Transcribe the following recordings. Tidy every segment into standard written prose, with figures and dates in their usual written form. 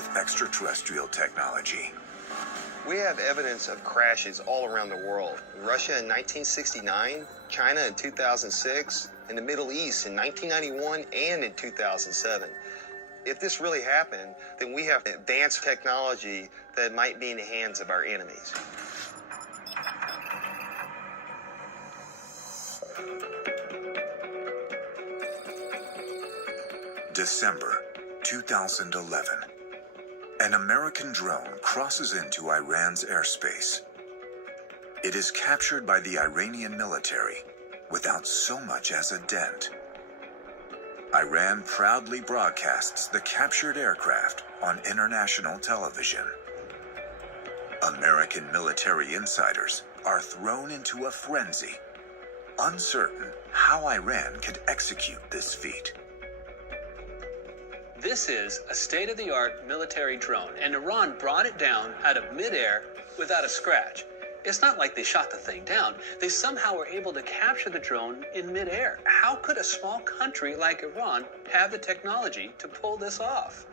extraterrestrial technology. We have evidence of crashes all around the world. Russia in 1969, China in 2006, and the Middle East in 1991 and in 2007. If this really happened, then we have advanced technology that might be in the hands of our enemies. December 2011. An American drone crosses into Iran's airspace. It is captured by the Iranian military without so much as a dent. Iran proudly broadcasts the captured aircraft on international television. American military insiders are thrown into a frenzy, uncertain how Iran could execute this feat. This is a state-of-the-art military drone, and Iran brought it down out of midair without a scratch. It's not like they shot the thing down. They somehow were able to capture the drone in midair. How could a small country like Iran have the technology to pull this off?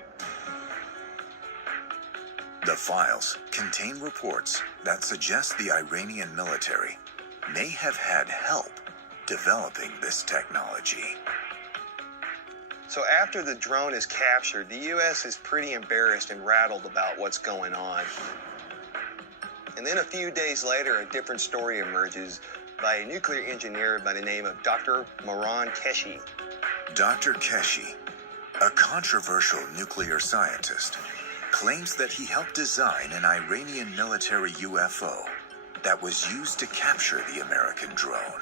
The files contain reports that suggest the Iranian military may have had help developing this technology. So after the drone is captured, the U.S. is pretty embarrassed and rattled about what's going on. And then a few days later, a different story emerges by a nuclear engineer by the name of Dr. Keshe. Dr. Keshe, a controversial nuclear scientist, claims that he helped design an Iranian military UFO that was used to capture the American drone.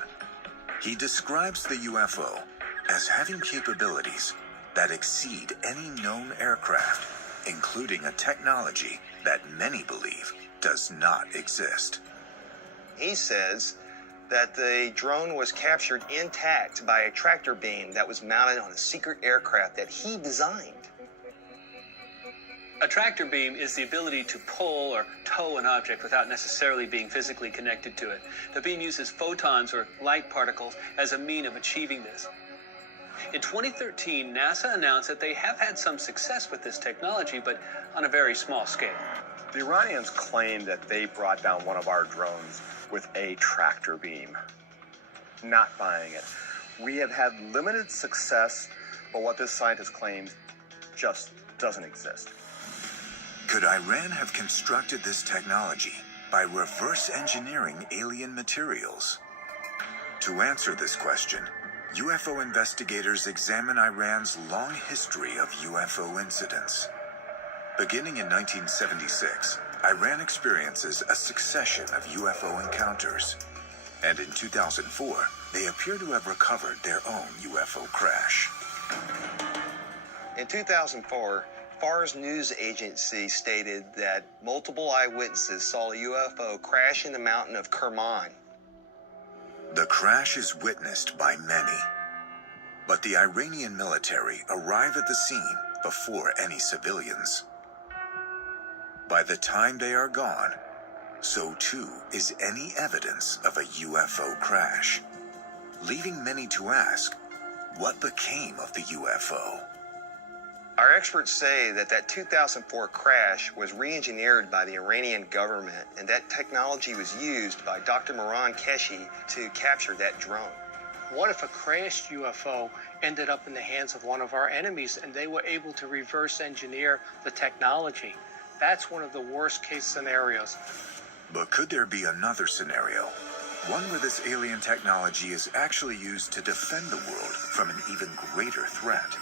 He describes the UFO as having capabilities that exceed any known aircraft, including a technology that many believe does not exist. He says that the drone was captured intact by a tractor beam that was mounted on a secret aircraft that he designed. A tractor beam is the ability to pull or tow an object without necessarily being physically connected to it. The beam uses photons or light particles as a mean of achieving this. In 2013, NASA announced that they have had some success with this technology, but on a very small scale. The Iranians claim that they brought down one of our drones with a tractor beam. Not buying it. We have had limited success, but what this scientist claims just doesn't exist. Could Iran have constructed this technology by reverse engineering alien materials? To answer this question, UFO investigators examine Iran's long history of UFO incidents. Beginning in 1976, Iran experiences a succession of UFO encounters. And in 2004, they appear to have recovered their own UFO crash. In 2004, Fars news agency stated that multiple eyewitnesses saw a UFO crash in the mountain of Kerman. The crash is witnessed by many. But the Iranian military arrive at the scene before any civilians. By the time they are gone, so too is any evidence of a UFO crash, leaving many to ask, what became of the UFO? Our experts say that 2004 crash was re-engineered by the Iranian government, and that technology was used by Dr. Keshe to capture that drone. What if a crashed UFO ended up in the hands of one of our enemies and they were able to reverse engineer the technology? That's one of the worst case scenarios. But could there be another scenario? One where this alien technology is actually used to defend the world from an even greater threat?